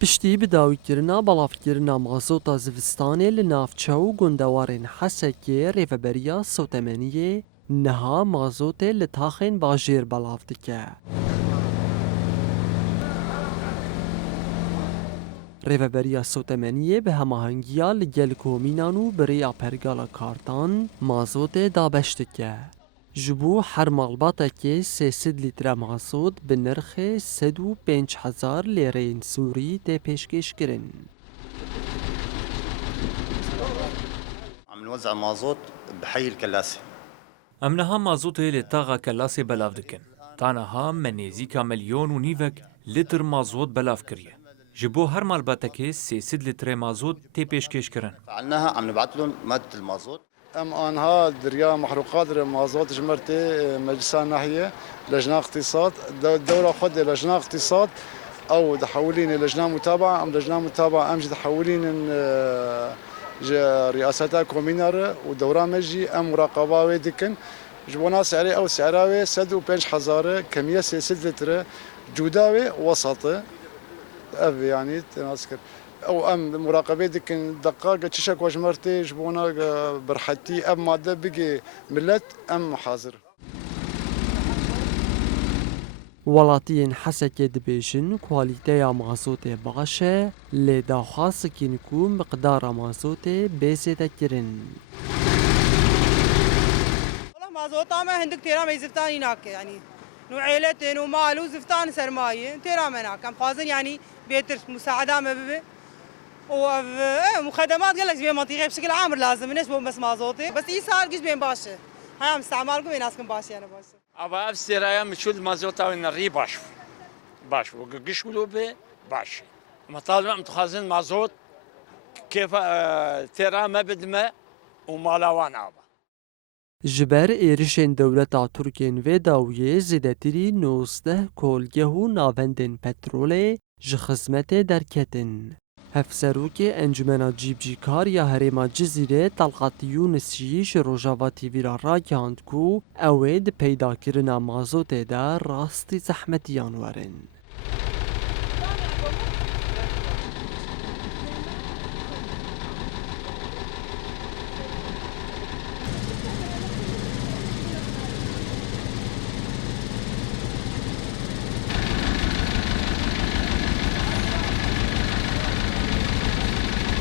پشتی بداویکردنا بەڵافکردنا مازۆتا زستانê li navçe û gundewarên Hesekê Rêveberiya Sotemeniyê niha mazotê li taxên bajêr belav dike. Rêveberiya Sotemeniyê bi hemahengiya li gel komînan û birêya Pergala Kartan mazotê dabeş dike. Ji bo her malbatekê 300 lître mazot bi nirxê 105,000 lêreyên Sûrî tê pêşkêşkirin. عم نوزع مازوت بحي الكلاسي. ام نها مازوتê li taxa Kelasê belav dikin. Tanaha me nêzîka milyon û nîvek litr mazot belav kiriye. Ji bo her malbatekê 300 litre mazot tê pêşkêşkirin. فعلناها عم نبعث لهم مادة المازوت. ام انها دريا محروقات مازوت جمرتي مجلس الناحيه لجنه اقتصاد الدوله خد لجنه اقتصاد او تحولين لجنه متابعه ام لجنه متابعه ام تحولين رئاستها كومينر ودورة مجي ام مراقبه ودكن جبونا سعري او سعراوي 105,000 كميه 6 لتر جوداوي وسط يعني تناسكر او ام مراقبه دكن دقائق تشك وجمرتي جبونا برحتي ام ماده بقي ملت ام حاضر Welatiyên Hesekê dibêjin kwalîteya mazotê baş e lê daxwaz dikin ku miqdara mazotê bê zêdekirin. مازوت ما هندك تيرا ما زفتان هناك يعني نوعيلتين ومال وزفتان سرمايه تيرا هناك ام خازن يعني بيتر مساعده ما بي ومخدمات قال لك بين منطقه بشكل عام لازم الناس بس مازوتي بس يسار قش بين باشا هاي استعمالكم ناسكم باشا انا باشا ابا افسرايا مشول مازوتا ونري باش وقش ولوبه باش مطالب متخازن مازوت كيف تيرا ما بدمه ومالاوان ابا Ji ber êrişên dewleta Tirkiyên vê dawiyê zêdetirî 19 kolgeh û navendên petrolê ji xizmetê derketin. Hevserokê Encumena Cîbcîkar ya Herêma Cizîrê Telqat Yûnisî ji Rojava TVî ra ragihand ku ew ê di peydakirina mazotê de rastî zehmetiyan werin.